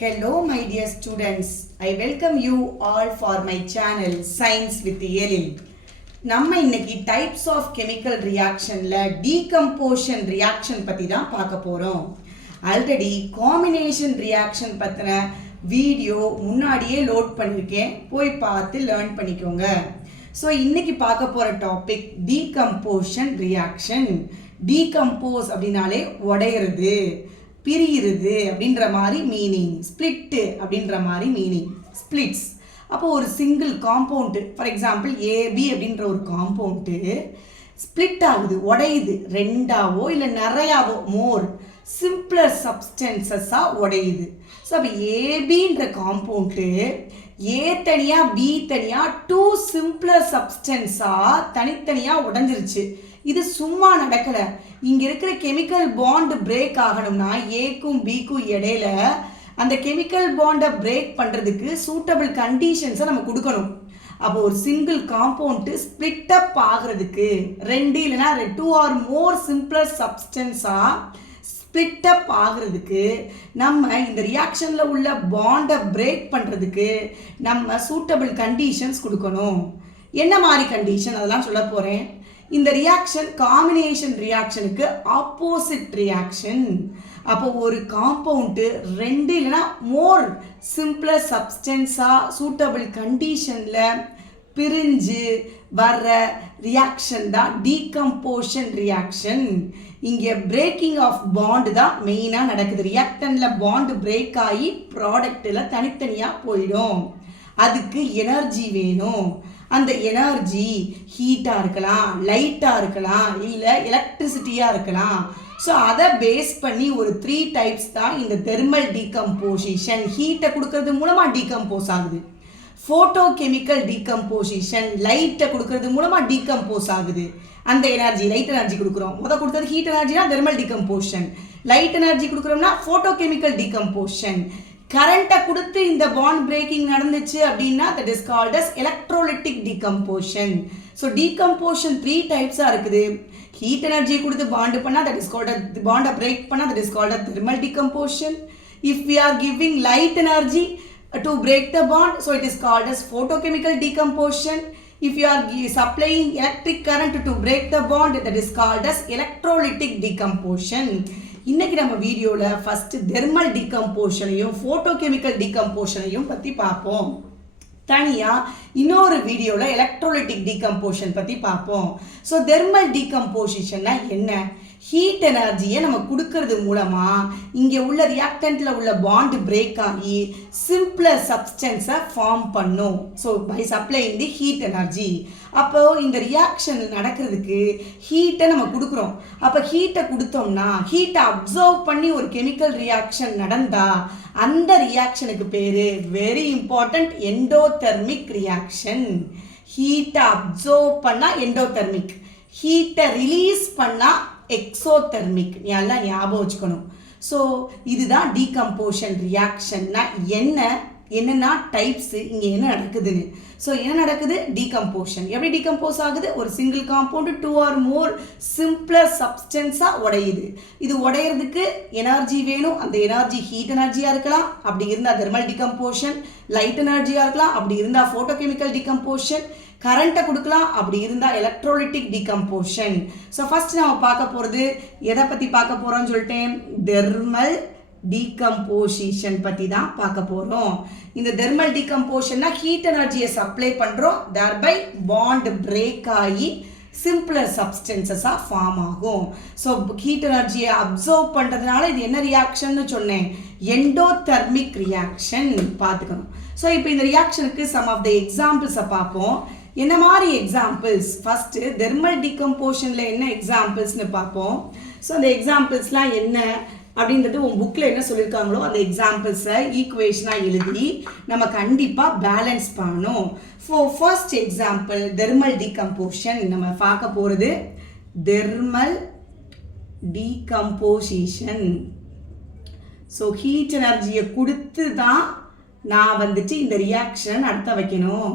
Hello my dear students, I welcome you all for my channel Science with Elil. நம்ம இன்னைக்கு types of chemical reactionல decomposition reaction பத்தி தான் பார்க்க போறோம். Already combination reaction பத்தின video முன்னாடியே லோட் பண்ணிருக்கேன், போய் பார்த்து லேர்ன் பண்ணிக்கோங்க. ஸோ இன்னைக்கு பார்க்க போற டாபிக் decomposition reaction. decompose அப்படினாலே உடையிறது, பிரியிறது அப்படின்ற மாதிரி மீனிங். ஸ்பிளிட் அப்படின்ற மாதிரி மீனிங். ஸ்பிளிட்ஸ் அப்போ ஒரு single compound, for example AB அப்படின்ற ஒரு காம்பவுண்டு ஸ்பிளிட் ஆகுது, உடையுது, ரெண்டாவோ இல்லை நிறையாவோ மோர் சிம்பிளர் சப்ஸ்டன்சஸாக உடையுது. ஸோ அப்போ ஏபின்ற காம்பவுண்டு ஏ தனியாக பி தனியாக டூ சிம்பிளர் சப்ஸ்டன்ஸாக தனித்தனியாக உடைஞ்சிருச்சு. இது சும்மா நடக்கலை. இங்கே இருக்கிற கெமிக்கல் பாண்ட் பிரேக் ஆகணும்னா ஏக்கும் பிக்கும் இடையில அந்த கெமிக்கல் பாண்டை பிரேக் பண்ணுறதுக்கு சூட்டபிள் கண்டிஷன்ஸை நம்ம கொடுக்கணும். அப்போ ஒரு சிங்கிள் காம்பவுண்டு ஸ்பிளிட் அப் ஆகிறதுக்கு ரெண்டு இல்லைனா டூ ஆர் மோர் சிம்பிளர் சப்ஸ்டன்ஸாக ஸ்பிளிட் அப் ஆகிறதுக்கு நம்ம இந்த ரியாக்ஷனில் உள்ள பாண்டை பிரேக் பண்ணுறதுக்கு நம்ம சூட்டபிள் கண்டிஷன்ஸ் கொடுக்கணும். என்ன மாதிரி கண்டிஷன் அதெல்லாம் சொல்ல போகிறேன். இந்த ரியாக்ஷன் காம்பினேஷன் ரியாக்ஷனுக்கு ஆப்போசிட் ரியாக்ஷன். அப்போ ஒரு காம்பவுண்டு ரெண்டு இல்லைனா மோர் சிம்பிளர் சப்ஸ்டன்ஸாக சூட்டபிள் கண்டிஷனில் பிரிஞ்சு வர்ற ரியாக்ஷன் தான் டீகம்போஷன் ரியாக்ஷன். இங்கே பிரேக்கிங் ஆஃப் பாண்டு தான் மெயினாக நடக்குது. ரியாக்டனில் பாண்டு பிரேக் ஆகி ப்ராடக்டில் தனித்தனியாக போயிடும். அதுக்கு எனர்ஜி வேணும். அந்த எனர்ஜி ஹீட்டாக இருக்கலாம், லைட்டாக இருக்கலாம், இல்லை எலக்ட்ரிசிட்டியாக இருக்கலாம். ஸோ அதை பேஸ் பண்ணி ஒரு 3 டைப்ஸ் தான் இந்த தெர்மல் டீகம்போசிஷன். ஹீட்டை கொடுக்கறது மூலமாக டீகம்போஸ் ஆகுது. ஃபோட்டோ கெமிக்கல் டீகம்போசிஷன் லைட்டை கொடுக்கறது மூலமாக டீகம்போஸ் ஆகுது. அந்த எனர்ஜி லைட் எனர்ஜி கொடுக்குறோம். கொடுத்தது ஹீட் எனர்ஜினா தெர்மல் டீகம்போசிஷன். லைட் எனர்ஜி கொடுக்குறோம்னா ஃபோட்டோ கெமிக்கல் டீகம்போசிஷன். கரண்ட்டை கொடுத்து இந்த பாண்ட் பிரேக்கிங் நடந்துச்சு அப்படின்னா that is called as electrolytic decomposition. So decomposition 3 டைப்ஸாக இருக்குது. ஹீட் எனர்ஜியை கொடுத்து பாண்டு பண்ணால் தட் இஸ் கால்ட் பாண்டை பிரேக் பண்ணால் that is called a thermal decomposition. If we are giving light energy to break the bond, so it is called as photochemical decomposition. If you are supplying electric current to break the bond, that is called as electrolytic decomposition. இன்னைக்கு நம்ம வீடியோவில் first thermal டீகம்போஷனையும் photochemical டீகம்போஷனையும் பற்றி பார்ப்போம். தனியாக இன்னொரு வீடியோவில் electrolytic decomposition பற்றி பார்ப்போம். ஸோ தெர்மல் டீகம்போசிஷன்னா என்ன? ஹீட் எனர்ஜியை நம்ம கொடுக்கறது மூலமாக இங்கே உள்ள ரியாக்டன்ட்டில் உள்ள பாண்ட் பிரேக் ஆகி சிம்பிளர் சப்ஸ்டன்ஸை ஃபார்ம் பண்ணும். So by supplying the heat energy. அப்போது இந்த ரியாக்ஷன் நடக்கிறதுக்கு ஹீட்டை நம்ம கொடுக்குறோம். அப்போ ஹீட்டை கொடுத்தோம்னா ஹீட்டை அப்சர்வ் பண்ணி ஒரு கெமிக்கல் ரியாக்ஷன் நடந்தால் அந்த ரியாக்ஷனுக்கு பேர் வெரி இம்பார்ட்டண்ட் எண்டோதெர்மிக் ரியாக்ஷன். ஹீட்டை அப்சர்வ் பண்ணால் எண்டோதெர்மிக், ஹீட்டை ரிலீஸ் பண்ணால் எக்ஸோதெர்மிக். எல்லாம் ஞாபகம் வச்சுக்கணும். ஸோ இதுதான் டீகம்போஷன் ரியாக்ஷன்னா என்னென்னா டைப்ஸு, இங்கே என்ன நடக்குதுன்னு. ஸோ என்ன நடக்குது? டீகம்போஷன். எப்படி டீகம்போஸ் ஆகுது? ஒரு சிங்கிள் காம்பவுண்டு 2 ஆர் மோர் சிம்பிளர் சப்ஸ்டன்ஸாக உடையுது. இது உடையிறதுக்கு எனர்ஜி வேணும். அந்த எனர்ஜி ஹீட் எனர்ஜியாக இருக்கலாம், அப்படி இருந்தால் தெர்மல் டீகம்போஷன். லைட் எனர்ஜியாக இருக்கலாம், அப்படி இருந்தால் ஃபோட்டோகெமிக்கல் டீகம்போஷன். கரண்ட்டை கொடுக்கலாம், அப்படி இருந்தால் எலக்ட்ரோலிட்டிக் டீகம்போஷன். ஸோ ஃபர்ஸ்ட் நம்ம பார்க்க போகிறது எதை பற்றி பார்க்க போகிறோம்னு சொல்லிட்டேன், தெர்மல் டீகம்போசிஷன் பற்றி தான் பார்க்க போகிறோம். இந்த தெர்மல் டீகம்போஷன்னா ஹீட் எனர்ஜியை சப்ளை பண்ணுறோம், தர்பை பாண்ட் பிரேக் ஆகி சிம்பிளர் சப்ஸ்டன்சஸாக ஃபார்ம் ஆகும். ஸோ ஹீட் எனர்ஜியை அப்சர்வ் பண்ணுறதுனால இது என்ன ரியாக்ஷன்னு சொன்னேன், எண்டோதெர்மிக் ரியாக்ஷன் பார்த்துக்கணும். ஸோ இப்போ இந்த ரியாக்ஷனுக்கு சம் ஆஃப் த எக்ஸாம்பிள்ஸை பார்ப்போம். என்ன மாதிரி எக்ஸாம்பிள்ஸ்? ஃபஸ்ட்டு தெர்மல் டீகம்போஷனில் என்ன எக்ஸாம்பிள்ஸ்னு பார்ப்போம். ஸோ அந்த எக்ஸாம்பிள்ஸ்லாம் என்ன அப்படின்றது உன் புக்கில் என்ன சொல்லியிருக்காங்களோ அந்த எக்ஸாம்பிள்ஸை ஈக்குவேஷனாக எழுதி நம்ம கண்டிப்பாக பேலன்ஸ் பண்ணணும். ஃபர்ஸ்ட் எக்ஸாம்பிள் தெர்மல் டீகம்போஷன் நம்ம பார்க்க போகிறது தெர்மல் டீகம்போசிஷன். ஸோ ஹீட் எனர்ஜியை கொடுத்து தான் நான் இந்த ரியாக்ஷன் நடத்த வைக்கணும்.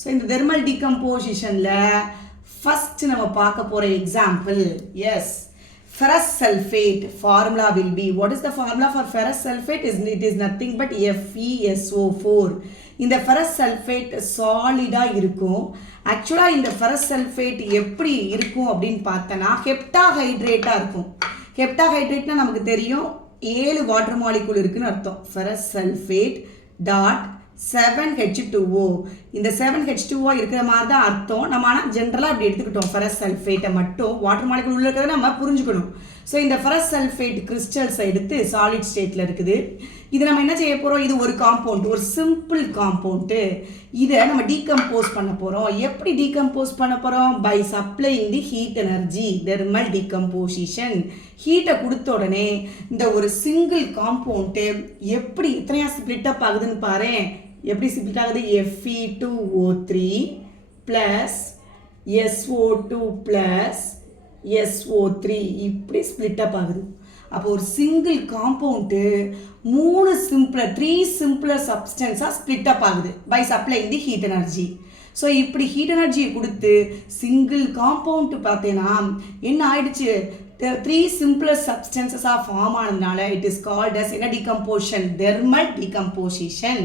ஸோ இந்த தெர்மல் டீகம்போசிஷனில் ஃபஸ்ட்டு நம்ம பார்க்க போகிற example, as ferrous sulfate formula will be, what is the formula for ferrous sulfate? It is nothing but FeSO4. இந்த ferrous sulfate சாலிடா இருக்கும். ஆக்சுவலா இந்த ferrous sulfate எப்படி இருக்கும் அப்படின்னு பார்த்தனா ஹெப்டாஹைட்ரேட்டா இருக்கும். ஹெப்டாஹைட்ரேட்னா நமக்கு தெரியும் 7 வாட்டர் மாலிகுல் இருக்குன்னு அர்த்தம். ferrous sulfate dot 7H2O. இந்த 7H2O இருக்கிற மாதிரி தான் அர்த்தம். நம்ம ஆனால் ஜென்ரலாக அப்படி எடுத்துக்கிட்டோம். ferrous sulfate மட்டும் வாட்டர் மாலிகுல் உள்ள இருக்கிறத நம்ம புரிஞ்சுக்கணும். ஸோ இந்த ferrous sulfate கிறிஸ்டல்ஸை எடுத்து சாலிட் ஸ்டேட்டில் இருக்குது. இது நம்ம என்ன செய்ய போகிறோம்? இது ஒரு காம்பவுண்ட், ஒரு சிம்பிள் காம்பவுண்டு. இதை நம்ம டீகம்போஸ் பண்ண போகிறோம். எப்படி டீகம்போஸ் பண்ண போகிறோம்? By supplying the heat energy, thermal decomposition. ஹீட்டை கொடுத்த உடனே இந்த ஒரு சிங்கிள் காம்பவுண்டு எப்படி எத்தனையா ஸ்பிளிட் அப் ஆகுதுன்னு பாரு. எப்படி ஸ்பிளிட் ஆகுது? Fe2O3 plus SO2 plus SO3 இப்படி ஸ்பிளிட் அப் ஆகுது. அப்போ ஒரு சிங்கிள் காம்பவுண்டு 3 சிம்பிளர் சப்ஸ்டன்ஸாக ஸ்பிளிட் அப் ஆகுது by supplying the heat energy. So இப்படி ஹீட் எனர்ஜியை கொடுத்து சிங்கிள் காம்பவுண்டு பார்த்தேன்னா என்ன ஆயிடுச்சு? 3 சிம்பிளர் சப்ஸ்டன்சஸாக ஃபார்ம் ஆனதுனால இட் இஸ் கால்ட் அஸ் என்ன டீகம்போஷன்? Thermal decomposition.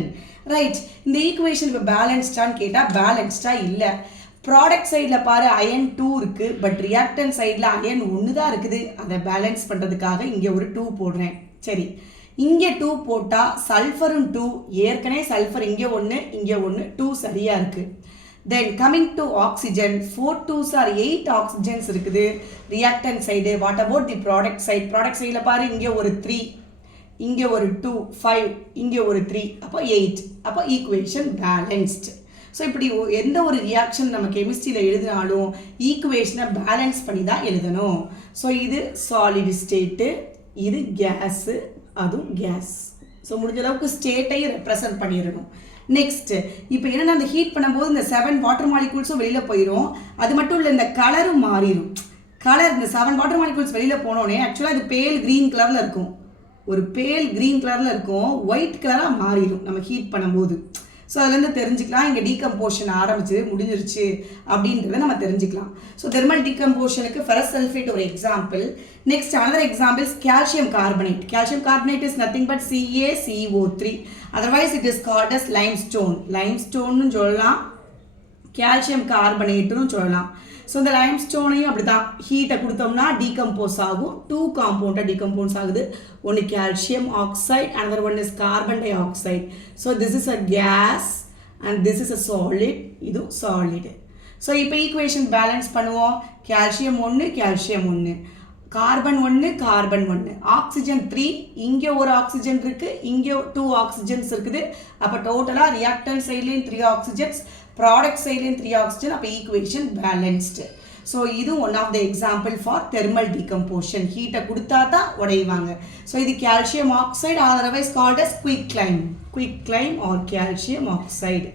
ரைட். இந்த ஈக்குவேஷன் இப்போ பேலன்ஸ்டான்னு கேட்டால் பேலன்ஸ்டாக இல்லை. ப்ராடக்ட் சைடில் பாரு அயன் 2 இருக்குது, பட் ரியாக்டன் சைடில் அயன் 1 தான் இருக்குது. அதை பேலன்ஸ் பண்ணுறதுக்காக இங்கே ஒரு 2 போடுறேன். சரி, இங்கே 2 போட்டால் சல்ஃபரும் 2, ஏற்கனவே சல்ஃபர் இங்கே 1 இங்கே 1, 2 சரியாக இருக்குது. Then coming to oxygen, 4 2s are 8 oxygens இருக்குது reactant side. What about the product side? Product சைடில் பாரு இங்கே ஒரு 3, இங்கே ஒரு 2, 5, இங்கே ஒரு 3, அப்போ 8. அப்போ ஈக்குவேஷன் பேலன்ஸ்டு. ஸோ இப்படி எந்த ஒரு ரியாக்ஷன் நம்ம கெமிஸ்ட்ரியில் எழுதினாலும் ஈக்குவேஷனை பேலன்ஸ் பண்ணி தான் எழுதணும். ஸோ இது சாலிட் ஸ்டேட்டு, இது கேஸு, அதுவும் கேஸ். ஸோ முடிஞ்ச அளவுக்கு ஸ்டேட்டையும் ரெப்ரசன்ட் பண்ணிடணும். நெக்ஸ்ட் இப்போ என்னென்னா அந்த ஹீட் பண்ணும்போது இந்த 7 வாட்டர் மாலிகூல்ஸும் வெளியில் போயிடும். அது மட்டும் இல்லை, இந்த கலரும் மாறிடும். கலர் இந்த 7 வாட்டர் மாலிகூல்ஸ் வெளியில் போனோடனே ஆக்சுவலாக இது பேல் க்ரீன் கலரில் இருக்கும். ஒரு பேல் க்ரீன் கலரில் இருக்கும், ஒயிட் கலராக மாறிடும் நம்ம ஹீட் பண்ணும்போது. ஸோ அதுலேருந்து தெரிஞ்சுக்கலாம் இங்கே டீகம்போஷன் ஆரம்பிச்சு முடிஞ்சிருச்சு அப்படின்றத நம்ம தெரிஞ்சுக்கலாம். ஸோ தெர்மல் டீகம்போஷனுக்கு ஃபெரஸ் சல்ஃபேட் ஒரு example. Next another examples calcium carbonate. Calcium carbonate is nothing but CaCO3. Otherwise it is called as limestone. லைம்ஸ்டோன்னு சொல்லலாம், கால்சியம் கார்பனேட்டுன்னு சொல்லலாம். ஸோ இந்த லைம்ஸ்டோனையும் அப்படி தான் ஹீட்டை கொடுத்தோம்னா டீகம்போஸ் ஆகும். 2 காம்பவுண்டாக டீகம்போஸ் ஆகுது. ஒன்று calcium oxide, another one is carbon dioxide. So this is a gas and this is a solid, இதுவும் சாலிடு. ஸோ இப்போ ஈக்குவேஷன் பேலன்ஸ் பண்ணுவோம். Calcium 1 calcium 1, carbon 1 carbon 1, oxygen 3, இங்கே ஒரு ஆக்சிஜன் இருக்குது, இங்கே 2 ஆக்சிஜன்ஸ் இருக்குது. அப்போ டோட்டலாக ரியாக்டன் சைட்லேயும் 3 ஆக்சிஜன்ஸ், ப்ராடக்ட் சைட்லேயும் 3 ஆக்சிஜன். அப்போ ஈக்குவேஷன் பேலன்ஸ்டு. ஸோ இது one of the example for thermal decomposition. ஹீட்டை கொடுத்தா தான் உடைவாங்க. ஸோ இது calcium oxide, otherwise called as quicklime. Quicklime or calcium oxide.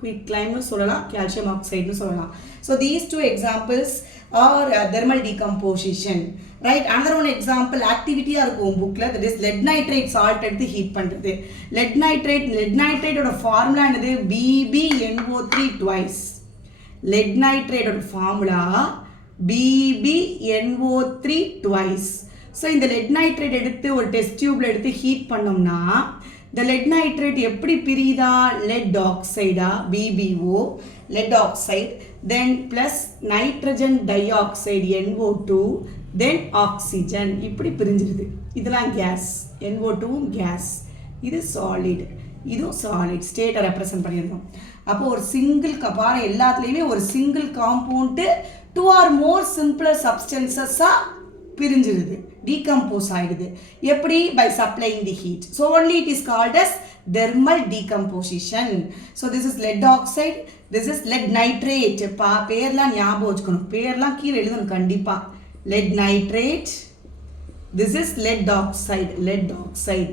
குயிக்லைம்னு சொல்லலாம், கால்சியம் ஆக்சைடுன்னு சொல்லலாம். So these 2 examples are thermal decomposition. Right. another one example ஆக்டிவிட்டியாக இருக்கும் புக்கில், that is lead nitrate salt எடுத்து ஹீட் பண்ணுறது. லெட் நைட்ரேட்டோட ஃபார்முலா என்னது? BbNO3 twice. லெட் நைட்ரேட்டோட ஃபார்முலா BbNO3 twice. ஸோ இந்த லெட் நைட்ரேட் எடுத்து ஒரு டெஸ்ட் டியூப்ல எடுத்து ஹீட் பண்ணோம்னா இந்த லெட் நைட்ரேட் எப்படி பிரியுதா? லெட் ஆக்சைடா, BbO, lead oxide, then plus nitrogen dioxide NO2, then oxygen, இப்படி பிரிஞ்சிருது. இதெல்லாம் கேஸ். NO2வும் கேஸ், இது சாலிட், இதுவும் சாலிட். ஸ்டேட்டை ரெப்ரசன்ட் பண்ணியிருக்கோம். அப்போ ஒரு சிங்கிள் பாரு எல்லாத்துலேயுமே ஒரு single compound 2 or more simpler சப்ஸ்டன்சஸாக பிரிஞ்சிருது, டீகம்போஸ் ஆகிடுது. எப்படி? By supplying the heat. So only it is called as thermal decomposition. So this is lead oxide, this is lead nitrate. பேர்லாம் ஞாபகம் வச்சுக்கணும், பேர்லாம் கீழே எழுதணும் கண்டிப்பாக. lead nitrate, this is lead oxide.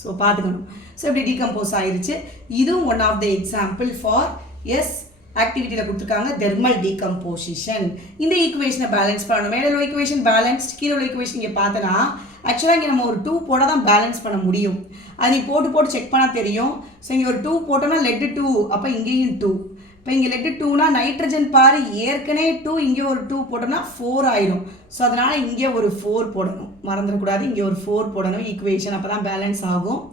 So பார்த்துக்கணும். ஸோ இப்படி டீகம்போஸ் ஆயிருச்சு. இதுவும் one of the example for ஆக்டிவிட்டியில் கொடுத்துருக்காங்க தெர்மல் டீகம்போசிஷன். இந்த ஈக்குவேஷனை பேலன்ஸ் பண்ணணும். மேலே உள்ள ஈக்குவேஷன் பேலன்ஸ்ட், கீழே உள்ள ஈக்குவேஷன் இங்கே பார்த்தனா ஆக்சுவலாக இங்கே நம்ம ஒரு 2 போட தான் பேலன்ஸ் பண்ண முடியும். அது நீ போட்டு செக் பண்ணால் தெரியும். ஸோ இங்கே ஒரு 2 போட்டோம்னா லெட் 2, அப்போ இங்கேயும் 2. இப்போ இங்கே லெட்டு 2னா நைட்ரஜன் பாரு ஏற்கனவே 2 இங்கே ஒரு 2 போட்டோம்னா 4 ஆயிடும். ஸோ அதனால் இங்கே ஒரு 4 போடணும், மறந்துடக்கூடாது. இங்கே ஒரு 4 போடணும் ஈக்குவேஷன், அப்போ தான் பேலன்ஸ் ஆகும்.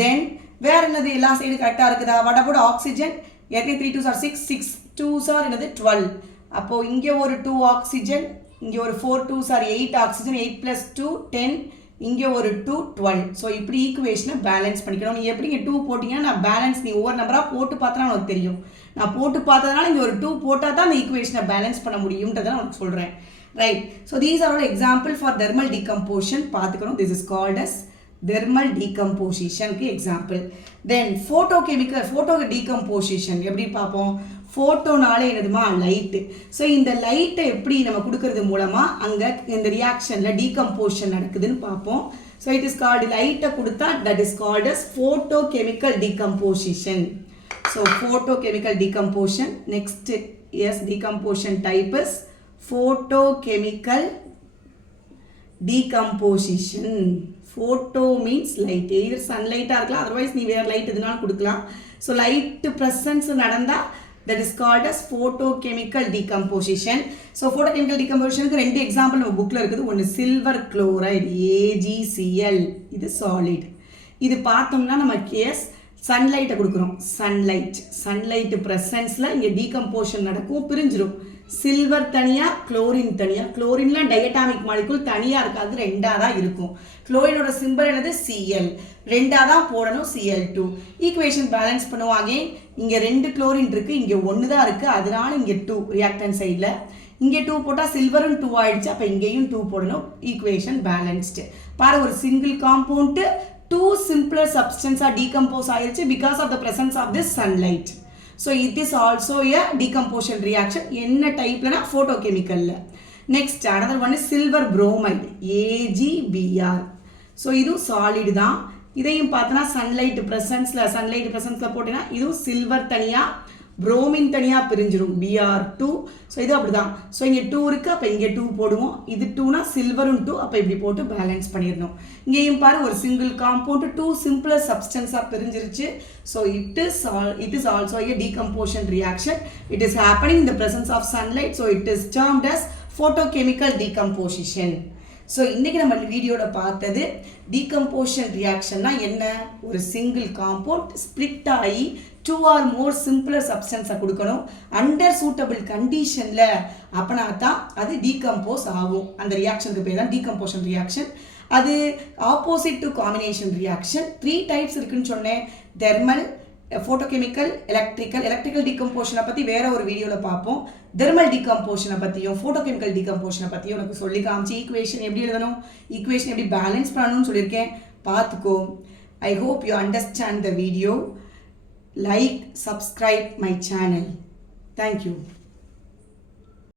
தென் வேறு என்னது எல்லா சைடு கரெக்டாக இருக்குதா? What about oxygen? ஏற்கனவே 3 2s are 6, 6 2s are என்னது 12. அப்போது இங்கே ஒரு 2 ஆக்சிஜன், இங்கே ஒரு 4 2s are 8 ஆக்சிஜன், 8 + 2 10, இங்கே ஒரு 2 12. ஸோ இப்படி ஈக்குவேஷனை பேலன்ஸ் பண்ணிக்கணும். நீங்கள் எப்படி இங்கே 2 போட்டிங்கன்னா நான் பேலன்ஸ் நீ ஒவ்வொரு நம்பராக போட்டு பார்த்தா உனக்கு தெரியும். நான் போட்டு பார்த்ததுனால இங்கே ஒரு 2 போட்டால் தான் அந்த ஈக்குவேஷனை பேலன்ஸ் பண்ண முடியும்ன்றதை நான் உனக்கு சொல்கிறேன். Right. So these are all example for thermal decomposition பார்த்துக்கணும். This is called as thermal decomposition க்கு எக்ஸாம்பிள். தென் ஃபோட்டோ டீகம்போசிஷன் எப்படி பார்ப்போம்? ஃபோட்டோனாலே என்னதுமா? லைட்டு. ஸோ இந்த லைட்டை எப்படி நம்ம கொடுக்கறது மூலமாக அங்கே இந்த ரியாக்ஷனில் டீகம்போஷன் நடக்குதுன்னு பார்ப்போம். ஸோ இட் இஸ் கால்டு லைட்டை கொடுத்தா that is called as photo chemical decomposition. So photochemical decomposition. Next as decomposition type is photochemical decomposition. Photo means light. Either sunlight இருக்கலாம், otherwise நீ வேறு லைட் எதுனாலும் கொடுக்கலாம். So light presence நடந்தால் that is called as photochemical decomposition. So photochemical decompositionக்கு 2 example நம்ம புக்கில் இருக்குது. ஒன்று சில்வர் குளோரைடு AgCl, இது சாலிட். இது பார்த்தோம்னா நம்ம கேஸ் சன்லைட்டை கொடுக்குறோம். சன்லைட் ப்ரெசன்ஸில் இங்கே டீகம்போஷன் நடக்கும், பிரிஞ்சிடும். சில்வர் தனியாக, குளோரின் தனியாக. குளோரின்லாம் டயட்டாமிக் மாலிகுல் தனியாக இருக்காது, 2ஆக தான் இருக்கும். குளோரினோட சிம்பல் என்னது? Cl. 2ஆக தான் போடணும், Cl2. ஈக்குவேஷன் பேலன்ஸ் பண்ணுவாங்க. இங்கே 2 குளோரின் இருக்குது, இங்கே 1 தான் இருக்குது, அதனால இங்கே 2 ரியாக்டன் சைடில். இங்கே 2 போட்டால் சில்வரும் 2 ஆயிடுச்சு, அப்போ இங்கேயும் 2 போடணும். Equation balanced. பாரு, ஒரு single compound 2 simpler substances are decompose ஆயிருச்சு because of the presence of this sunlight. So it is also a decomposition reaction. என்ன டைப்லனா photochemical. Next another one is silver bromide AgBr. So இது solid தான். இதையும் பார்த்தனா sunlight presence போட்டேனா இது silver தனியா, bromine தனியாக பிரிஞ்சிரும், Br2. So இது அப்படி தான். ஸோ இங்கே 2 இருக்குது, அப்போ இங்கே 2 போடுவோம். இது 2னா சில்வரும் 2, அப்போ இப்படி போட்டு பேலன்ஸ் பண்ணிடணும். இங்கேயும் பாரு, ஒரு சிங்கிள் காம்பவுண்ட் 2 சிம்பிளர் சப்ஸ்டன்ஸாக பிரிஞ்சிருச்சு. So it is also a decomposition reaction. It is happening in the presence of sunlight. So it is termed as photochemical decomposition. So இன்றைக்கி நம்ம வீடியோவில் பார்த்தது டீகம்போஷன் ரியாக்ஷன்னா என்ன? ஒரு சிங்கிள் காம்பவுண்ட் ஸ்ப்ளிட் ஆகி 2 or more சிம்பிளர் சப்ஸ்டன்ஸை கொடுக்கணும் அண்டர் சூட்டபிள் கண்டிஷனில். அப்படின்னா தான் அது டீகம்போஸ் ஆகும். அந்த ரியாக்ஷனுக்கு பேர் தான் டீகம்போஷன் ரியாக்ஷன். அது opposite to combination reaction. 3 types இருக்குன்னு சொன்னேன். தெர்மல், ஃபோட்டோகெமிக்கல், எலக்ட்ரிக்கல் டீகம்போஷனை பற்றி வேற ஒரு வீடியோவில் பார்ப்போம். தெர்மல் டீகம்போஷனை பற்றியும் ஃபோட்டோகெமிக்கல் டீகம்போஷனை பற்றியும் உனக்கு சொல்லி காமிச்சு ஈக்குவேஷன் எப்படி எழுதணும், ஈக்குவேஷன் எப்படி பேலன்ஸ் பண்ணணும்னு சொல்லியிருக்கேன், பார்த்துக்கோ. I hope you understand the video. Like, subscribe my channel. Thank you.